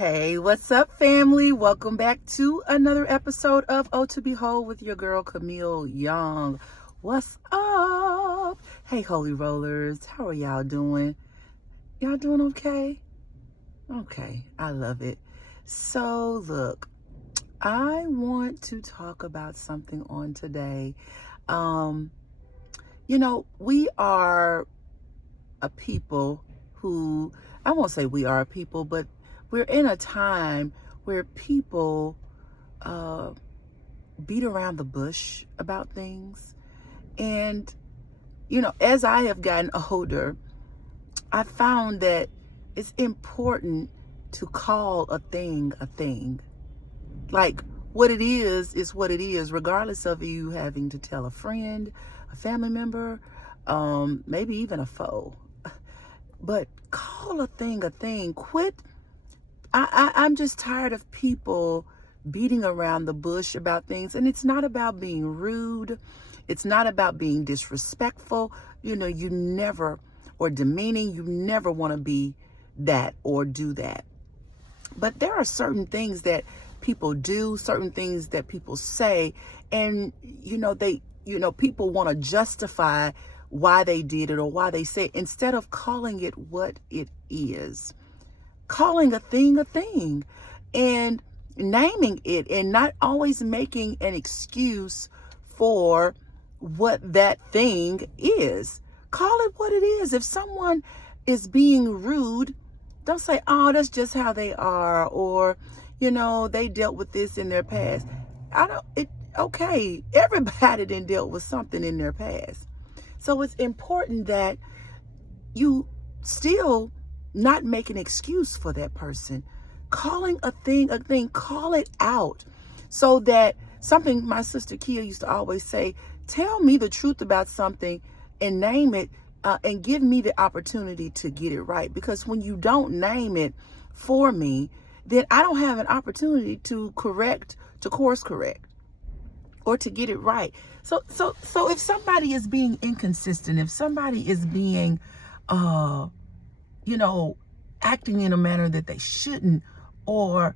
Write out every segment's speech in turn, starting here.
Hey, what's up, family? Welcome back to another episode of Oh to Behold with your girl, Camille Young. What's up? Hey, Holy Rollers. How are y'all doing? Y'all doing okay? Okay, I love it. So, look, I want to talk about something on today. We are a people who, I won't say we are a people, but we're in a time where people beat around the bush about things. And, as I have gotten older, I found that it's important to call a thing a thing. Like, what it is what it is, regardless of you having to tell a friend, a family member, maybe even a foe. But call a thing a thing. Quit. I'm just tired of people beating around the bush about things. And it's not about being rude. It's not about being disrespectful. You never, or demeaning. You never want to be that or do that. But there are certain things that people do, certain things that people say, and people want to justify why they did it or why they say it, instead of calling it what it is. Calling a thing and naming it, and not always making an excuse for what that thing is. Call it what it is. If someone is being rude, don't say, oh, that's just how they are, or they dealt with this in their past. Okay, everybody done dealt with something in their past. So it's important that you still not make an excuse for that person. Calling a thing, call it out. So that something my sister Kia used to always say, tell me the truth about something and name it, and give me the opportunity to get it right. Because when you don't name it for me, then I don't have an opportunity to course correct, or to get it right. So if somebody is being inconsistent, if somebody is being, acting in a manner that they shouldn't, or,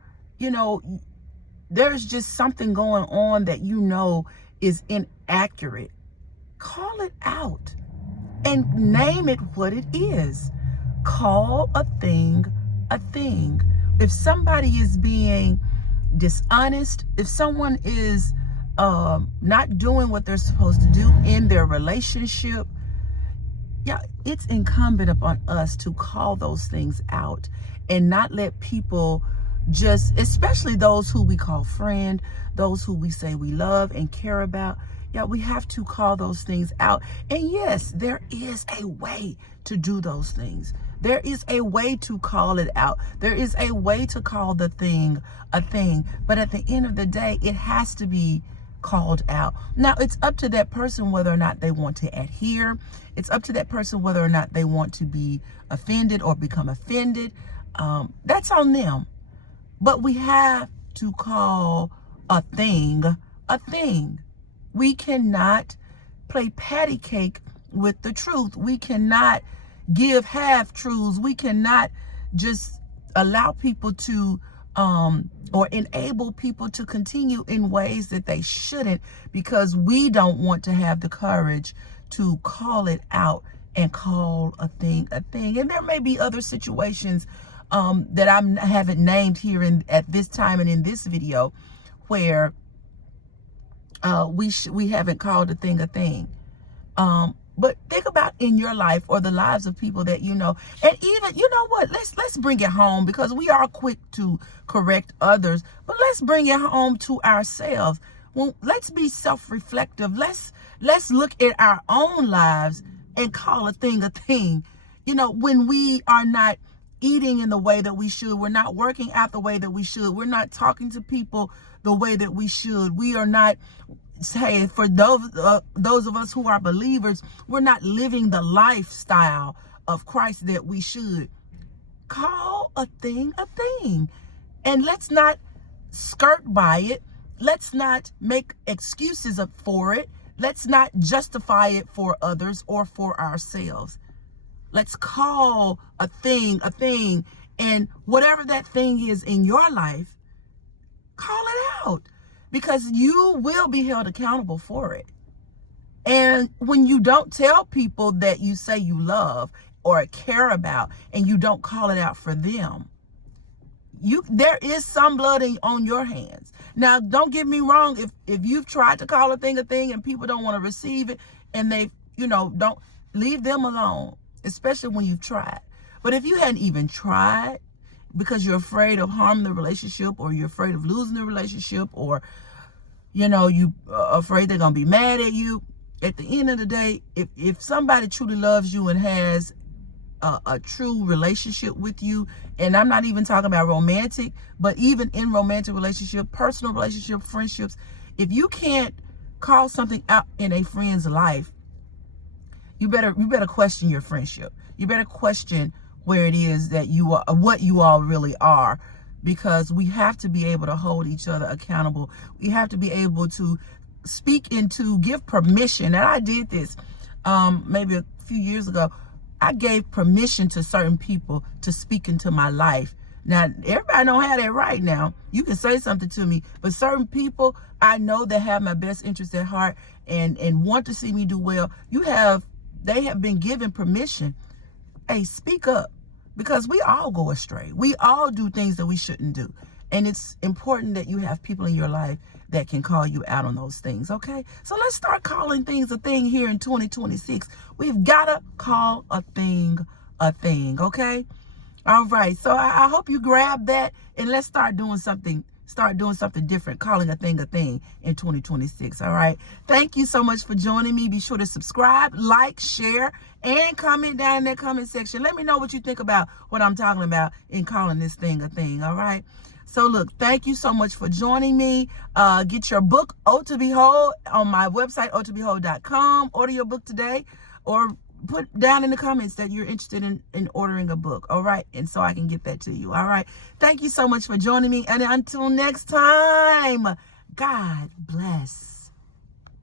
there's just something going on that is inaccurate, call it out and name it what it is. Call a thing a thing. If somebody is being dishonest, if someone is not doing what they're supposed to do in their relationship, it's incumbent upon us to call those things out and not let people especially those who we call friend, those who we say we love and care about. We have to call those things out. And yes, there is a way to do those things. There is a way to call it out. There is a way to call the thing a thing. But at the end of the day, it has to be called out. Now, it's up to that person whether or not they want to adhere. It's up to that person whether or not they want to be offended or become offended. That's on them. But we have to call a thing a thing. We cannot play patty cake with the truth. We cannot give half truths. We cannot just allow people to or enable people to continue in ways that they shouldn't, because we don't want to have the courage to call it out and call a thing a thing. And there may be other situations that I haven't named here at this time and in this video where we haven't called a thing a thing. But think about in your life or the lives of people that and even, let's bring it home, because we are quick to correct others, but let's bring it home to ourselves. Well, let's be self-reflective. Let's look at our own lives and call a thing a thing. When we are not eating in the way that we should, we're not working out the way that we should, we're not talking to people the way that we should, we are not, say, for those of us who are believers, we're not living the lifestyle of Christ that we should. Call a thing a thing. And let's not skirt by it. Let's not make excuses up for it. Let's not justify it for others or for ourselves. Let's call a thing And whatever that thing is in your life, call it out, because you will be held accountable for it. And when you don't tell people that you say you love or care about, and you don't call it out for them, there is some blood on your hands. Now, don't get me wrong. If you've tried to call a thing and people don't want to receive it, and they, don't, leave them alone, especially when you've tried. But if you hadn't even tried because you're afraid of harming the relationship, or you're afraid of losing the relationship, or, you afraid they're going to be mad at you, at the end of the day, if somebody truly loves you and has a true relationship with you, and I'm not even talking about romantic, but even in romantic relationship, personal relationship, friendships, if you can't call something out in a friend's life, you better question your friendship. You better question where it is that you are, what you all really are, because we have to be able to hold each other accountable. We have to be able to speak into, give permission. And I did this maybe a few years ago. I gave permission to certain people to speak into my life. Now, everybody don't have that right now. You can say something to me, but certain people I know that have my best interest at heart and want to see me do well, they have been given permission. Hey, speak up, because we all go astray. We all do things that we shouldn't do. And it's important that you have people in your life that can call you out on those things, okay? So let's start calling things a thing here in 2026. We've got to call a thing, okay? All right, so I hope you grab that, and let's start doing something different, calling a thing in 2026, all right? Thank you so much for joining me. Be sure to subscribe, like, share, and comment down in that comment section. Let me know what you think about what I'm talking about in calling this thing a thing, all right? So look, thank you so much for joining me. Get your book, Ode to Behold, on my website, odetobehold.com. Order your book today, or put down in the comments that you're interested in ordering a book, all right? And so I can get that to you, all right? Thank you so much for joining me. And until next time, God bless.